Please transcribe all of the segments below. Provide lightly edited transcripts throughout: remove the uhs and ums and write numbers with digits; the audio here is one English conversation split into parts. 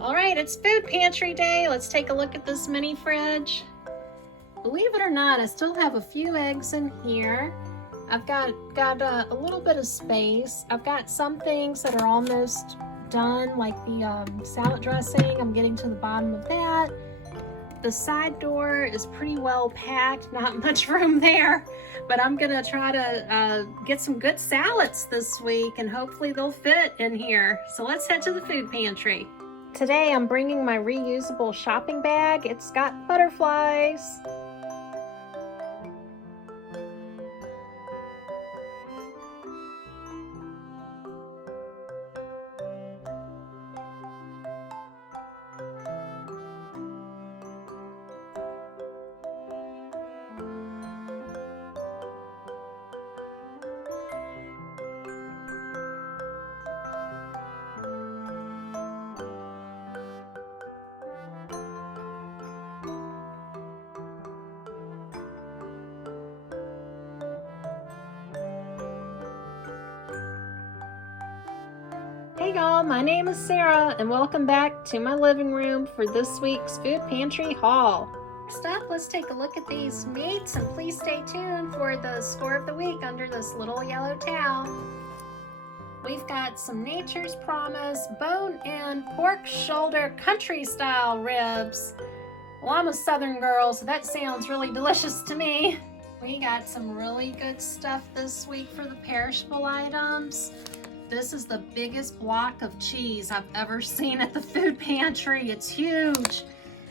All right, it's food pantry day. Let's take a look at this mini fridge. Believe it or not, I still have a few eggs in here. I've got a little bit of space. I've got some things that are almost done, like the salad dressing. I'm getting to the bottom of that. The side door is pretty well packed, not much room there, but I'm gonna try to get some good salads this week and hopefully they'll fit in here. So let's head to the food pantry. Today I'm bringing my reusable shopping bag. It's got butterflies. Hey y'all, my name is Sarah and welcome back to my living room for this week's food pantry haul. Next up, let's take a look at these meats and please stay tuned for the score of the week under this little yellow towel. We've got some Nature's Promise bone-in pork shoulder country style ribs. Well, I'm a southern girl, so that sounds really delicious to me. We got some really good stuff this week for the perishable items. This is the biggest block of cheese I've ever seen at the food pantry. It's huge.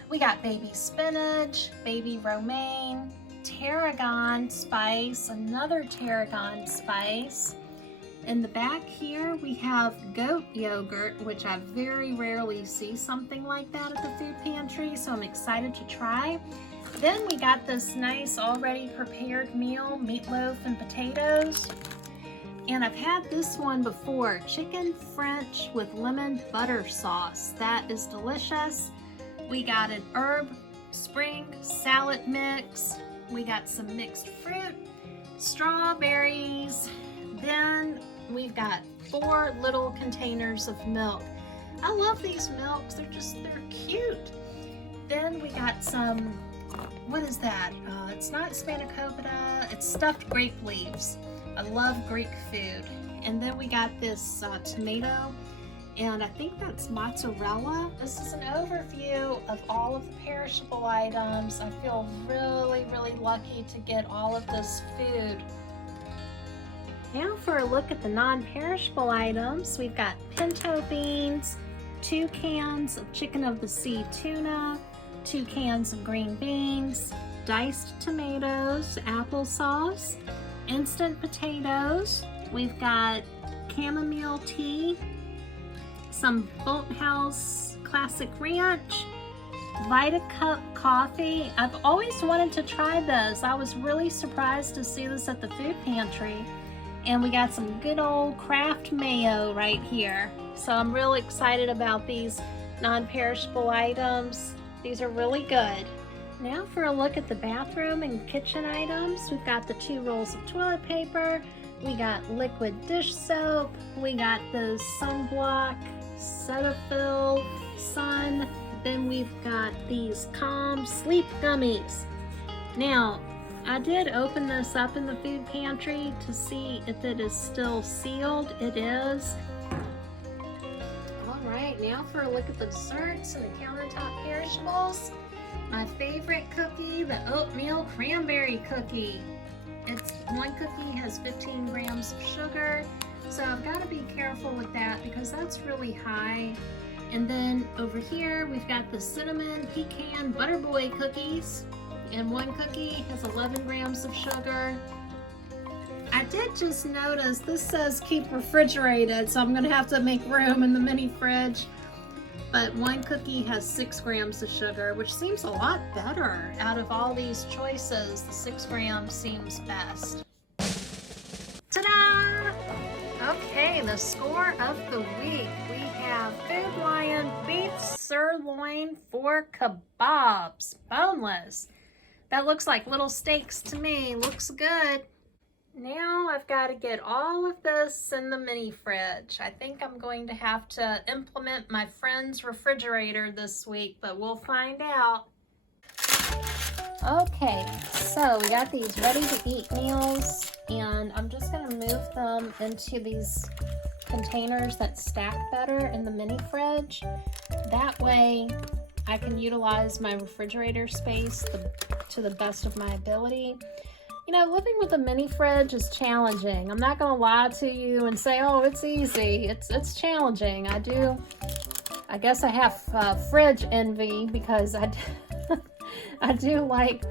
We got baby spinach, baby romaine, tarragon spice, another tarragon spice. In the back here, we have goat yogurt, which I very rarely see something like that at the food pantry, so I'm excited to try. Then we got this nice already prepared meal, meatloaf and potatoes. And I've had this one before, chicken French with lemon butter sauce. That is delicious. We got an herb spring salad mix. We got some mixed fruit, strawberries. Then we've got 4 little containers of milk. I love these milks, they're cute. Then we got some, what is that? It's not spanakopita, it's stuffed grape leaves. I love Greek food. And then we got this tomato, and I think that's mozzarella. This is an overview of all of the perishable items. I feel really, really lucky to get all of this food. Now for a look at the non-perishable items, we've got pinto beans, 2 cans of chicken of the sea tuna, 2 cans of green beans, diced tomatoes, applesauce, instant potatoes. We've got chamomile tea, some Bolthouse Classic Ranch, Vita Cup coffee. I've always wanted to try this. I was really surprised to see this at the food pantry. And we got some good old Kraft mayo right here. So I'm really excited about these non-perishable items. These are really good. Now for a look at the bathroom and kitchen items. We've got the 2 rolls of toilet paper. We got liquid dish soap. We got the sunblock, Cetaphil, Sun. Then we've got these Calm Sleep Gummies. Now, I did open this up in the food pantry to see if it is still sealed. It is. All right, now for a look at the desserts and the countertop perishables. My favorite cookie, the oatmeal cranberry cookie. One cookie has 15 grams of sugar, so I've got to be careful with that because that's really high. And then over here, we've got the cinnamon pecan butter boy cookies, and one cookie has 11 grams of sugar. I did just notice this says keep refrigerated, so I'm gonna have to make room in the mini fridge. But one cookie has 6 grams of sugar, which seems a lot better. Out of all these choices, the 6 grams seems best. Ta-da! Okay, the score of the week. We have Food Lion beef sirloin for kebabs, boneless. That looks like little steaks to me, looks good. Now I've got to get all of this in the mini fridge. I think I'm going to have to implement my friend's refrigerator this week, but we'll find out. Okay, so we got these ready to eat meals, and I'm just going to move them into these containers that stack better in the mini fridge. That way I can utilize my refrigerator space to the best of my ability. You know, living with a mini fridge is challenging. I'm not gonna lie to you and say, oh, it's easy. It's challenging. I guess I have fridge envy, because I do like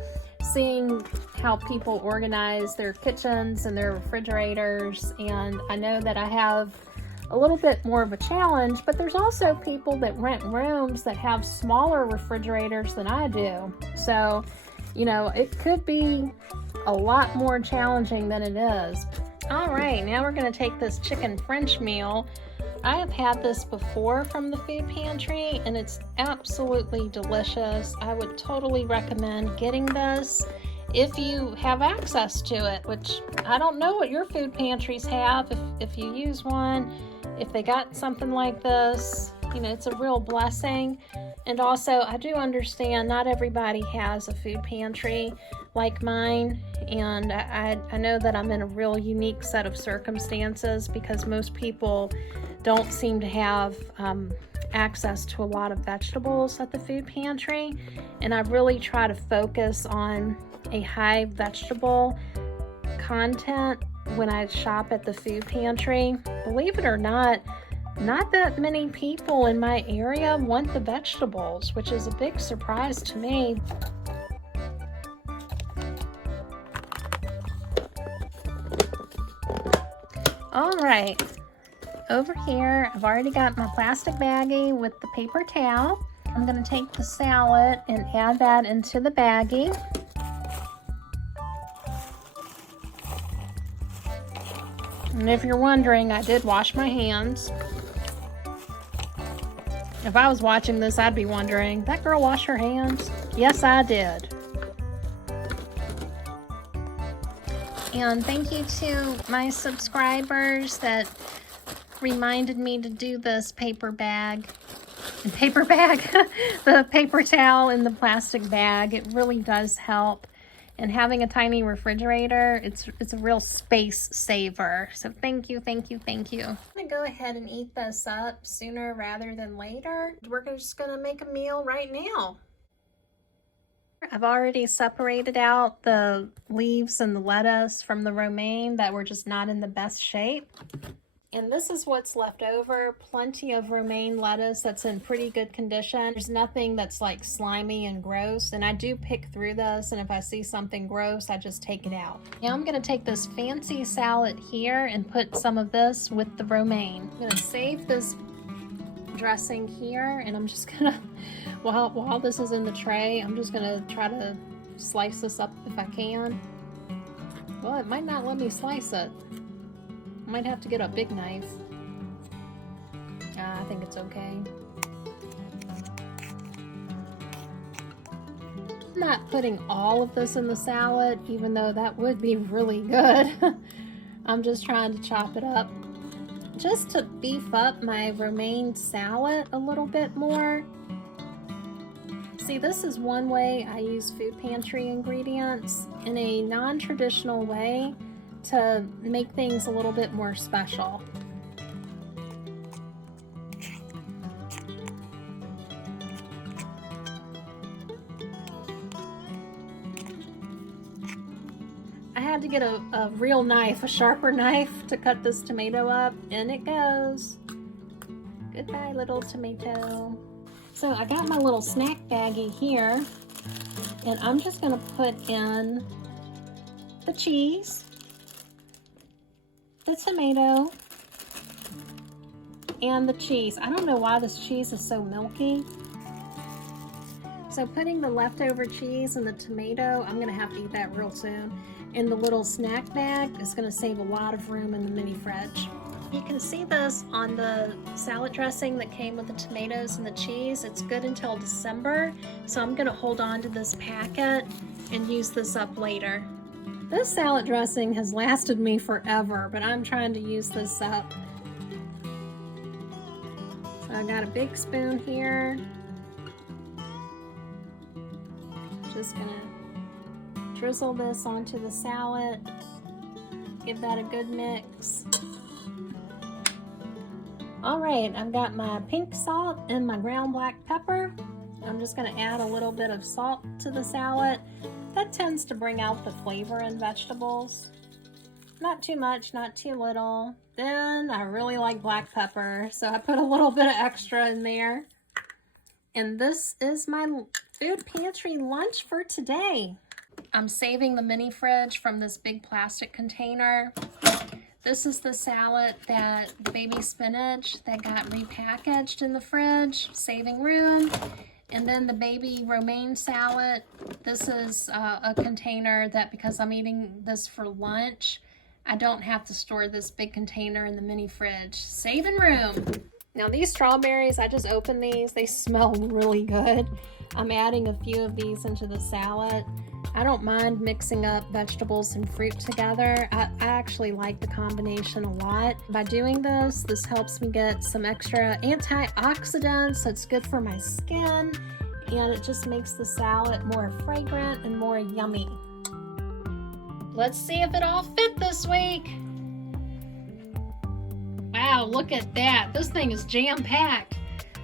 seeing how people organize their kitchens and their refrigerators, and I know that I have a little bit more of a challenge, but there's also people that rent rooms that have smaller refrigerators than I do. So, you know, it could be a lot more challenging than it is. All right, now we're going to take this chicken French meal. I have had this before from the food pantry, and it's absolutely delicious. I would totally recommend getting this if you have access to it, which I don't know what your food pantries have, if you use one, if they got something like this. You know, it's a real blessing. And also, I do understand not everybody has a food pantry like mine, and I know that I'm in a real unique set of circumstances, because most people don't seem to have access to a lot of vegetables at the food pantry, and I really try to focus on a high vegetable content when I shop at the food pantry. Believe it or not that many people in my area want the vegetables, which is a big surprise to me. All right, over here, I've already got my plastic baggie with the paper towel. I'm gonna take the salad and add that into the baggie. And if you're wondering, I did wash my hands. If I was watching this, I'd be wondering, that girl washed her hands? Yes, I did. And thank you to my subscribers that reminded me to do this the paper towel in the plastic bag. It really does help. And having a tiny refrigerator, it's a real space saver. So thank you, thank you, thank you. I'm gonna go ahead and eat this up sooner rather than later. We're just gonna make a meal right now. I've already separated out the leaves and the lettuce from the romaine that were just not in the best shape. And this is what's left over. Plenty of romaine lettuce that's in pretty good condition. There's nothing that's like slimy and gross. And I do pick through this, and if I see something gross, I just take it out. Now I'm gonna take this fancy salad here and put some of this with the romaine. I'm gonna save this dressing here, and I'm just gonna, while this is in the tray, I'm just gonna try to slice this up if I can. Well, it might not let me slice it. I might have to get a big knife. I think it's okay. I'm not putting all of this in the salad, even though that would be really good. I'm just trying to chop it up just to beef up my romaine salad a little bit more. See, this is one way I use food pantry ingredients in a non-traditional way to make things a little bit more special. I had to get a real knife, a sharper knife, to cut this tomato up, and it goes. Goodbye, little tomato. So I got my little snack baggie here, and I'm just gonna put in the cheese, the tomato, and the cheese. I don't know why this cheese is so milky. So putting the leftover cheese and the tomato, I'm gonna have to eat that real soon, in the little snack bag is gonna save a lot of room in the mini fridge. You can see this on the salad dressing that came with the tomatoes and the cheese. It's good until December, so I'm gonna hold on to this packet and use this up later. This salad dressing has lasted me forever, but I'm trying to use this up. So I got a big spoon here. Just gonna drizzle this onto the salad. Give that a good mix. All right, I've got my pink salt and my ground black pepper. I'm just gonna add a little bit of salt to the salad. That tends to bring out the flavor in vegetables. Not too much, not too little. Then I really like black pepper, so I put a little bit of extra in there. And this is my food pantry lunch for today. I'm saving the mini fridge from this big plastic container. This is the salad that the baby spinach that got repackaged in the fridge, saving room. And then the baby romaine salad. This is a container that, because I'm eating this for lunch, I don't have to store this big container in the mini fridge. Saving room. Now these strawberries, I just opened these. They smell really good. I'm adding a few of these into the salad. I don't mind mixing up vegetables and fruit together. I actually like the combination a lot. By doing this, this helps me get some extra antioxidants that's good for my skin, and it just makes the salad more fragrant and more yummy. Let's see if it all fit this week. Wow, look at that. This thing is jam-packed.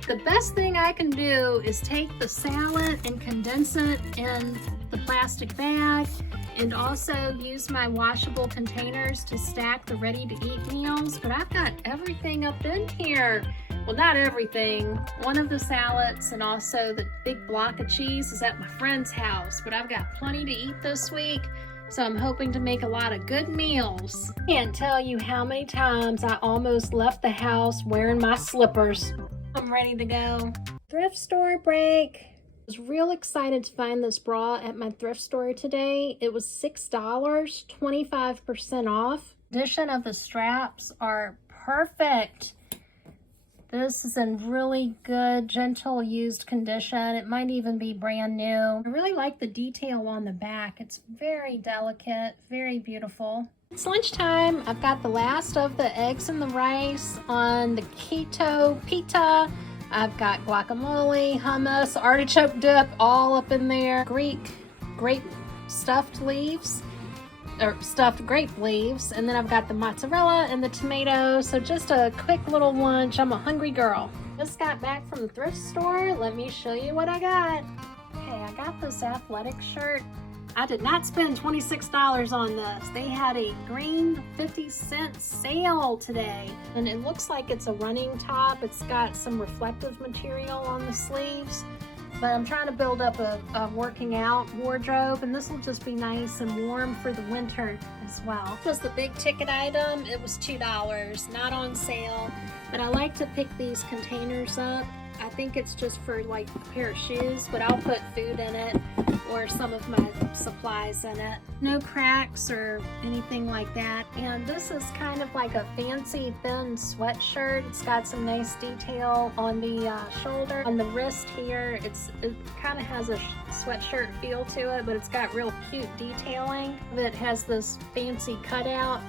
The best thing I can do is take the salad and condense it in the plastic bag, and also use my washable containers to stack the ready-to-eat meals. But I've got everything up in here. Well, not everything. One of the salads and also the big block of cheese is at my friend's house, but I've got plenty to eat this week, so I'm hoping to make a lot of good meals. Can't tell you how many times I almost left the house wearing my slippers. I'm ready to go. Thrift store break. I was real excited to find this bra at my thrift store today. It was $6, 25% off. Condition of the straps are perfect. This is in really good, gentle used condition. It might even be brand new. I really like the detail on the back. It's very delicate, very beautiful. It's lunchtime. I've got the last of the eggs and the rice on the keto pita. I've got guacamole, hummus, artichoke dip, all up in there. Greek grape stuffed leaves, or stuffed grape leaves. And then I've got the mozzarella and the tomatoes. So just a quick little lunch. I'm a hungry girl. Just got back from the thrift store. Let me show you what I got. Okay, I got this athletic shirt. I did not spend $26 on this. They had a green 50-cent sale today. And it looks like it's a running top. It's got some reflective material on the sleeves. But I'm trying to build up a working out wardrobe, and this will just be nice and warm for the winter as well. This was the big ticket item. It was $2, not on sale. But I like to pick these containers up. I think it's just for like a pair of shoes, but I'll put food in it or some of my supplies in it. No cracks or anything like that. And this is kind of like a fancy thin sweatshirt. It's got some nice detail on the shoulder. On the wrist here, it kind of has a sweatshirt feel to it, but it's got real cute detailing. It has this fancy cutout.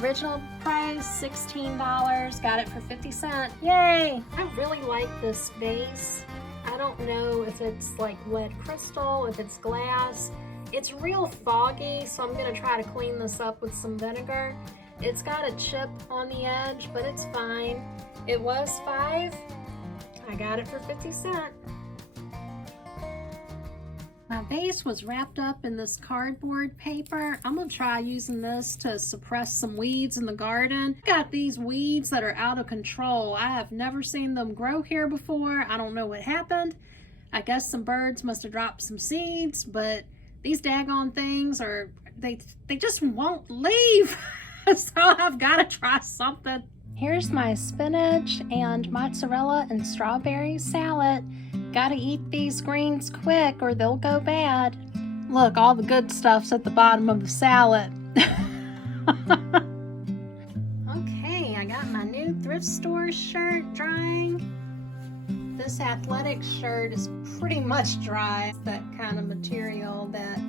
Original price, $16. Got it for 50 cents. Yay! I really like this vase. I don't know if it's like lead crystal, if it's glass. It's real foggy, so I'm gonna try to clean this up with some vinegar. It's got a chip on the edge, but it's fine. It was $5. I got it for 50 cents. My vase was wrapped up in this cardboard paper. I'm gonna try using this to suppress some weeds in the garden. I got these weeds that are out of control. I have never seen them grow here before. I don't know what happened. I guess some birds must have dropped some seeds, but these daggone things are, they just won't leave. So I've gotta try something. Here's my spinach and mozzarella and strawberry salad. Gotta eat these greens quick or they'll go bad. Look, all the good stuff's at the bottom of the salad. Okay, I got my new thrift store shirt drying. This athletic shirt is pretty much dry. It's that kind of material that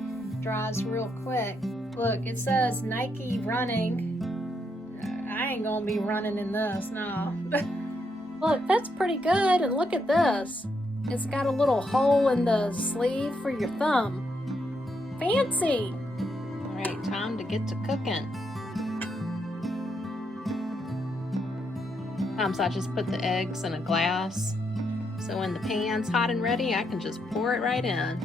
dries real quick. Look, it says Nike running. I ain't gonna be running in this, no. Look, that's pretty good, and look at this. It's got a little hole in the sleeve for your thumb. Fancy! All right, time to get to cooking. Sometimes I just put the eggs in a glass, so when the pan's hot and ready, I can just pour it right in.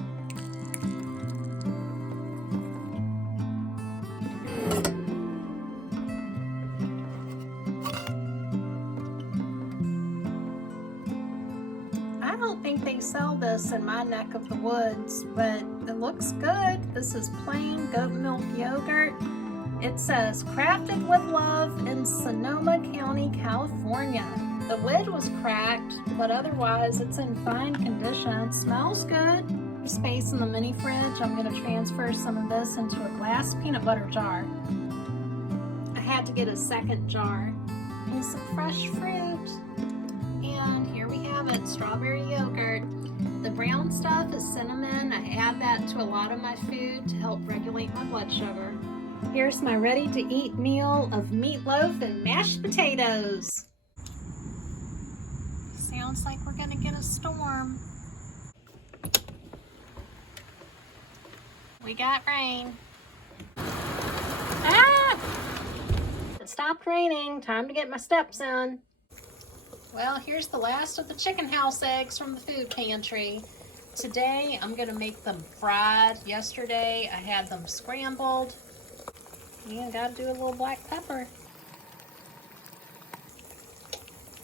I don't think they sell this in my neck of the woods, but it looks good. This is plain goat milk yogurt. It says, crafted with love in Sonoma County, California. The lid was cracked, but otherwise it's in fine condition. Smells good. Space in the mini fridge. I'm going to transfer some of this into a glass peanut butter jar. I had to get a second jar. And some fresh fruit. And here we have it, strawberry yogurt. The brown stuff is cinnamon. I add that to a lot of my food to help regulate my blood sugar. Here's my ready-to-eat meal of meatloaf and mashed potatoes. Sounds like we're gonna get a storm. We got rain. Ah! It stopped raining. Time to get my steps in. Well, here's the last of the chicken house eggs from the food pantry. Today, I'm gonna make them fried. Yesterday, I had them scrambled. Yeah, gotta do a little black pepper.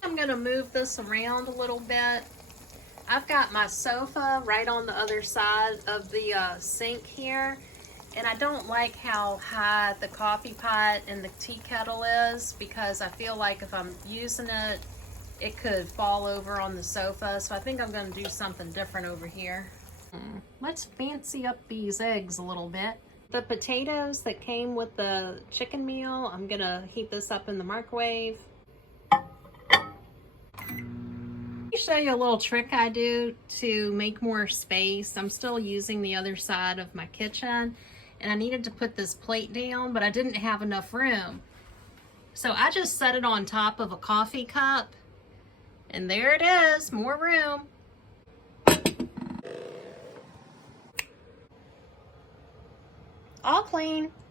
I'm gonna move this around a little bit. I've got my sofa right on the other side of the sink here, and I don't like how high the coffee pot and the tea kettle is because I feel like if I'm using it, it could fall over on the sofa, so I think I'm gonna do something different over here. Let's fancy up these eggs a little bit. The potatoes that came with the chicken meal, I'm gonna heat this up in the microwave. Let me show you a little trick I do to make more space. I'm still using the other side of my kitchen, and I needed to put this plate down, but I didn't have enough room. So I just set it on top of a coffee cup, and there it is, more room. All clean.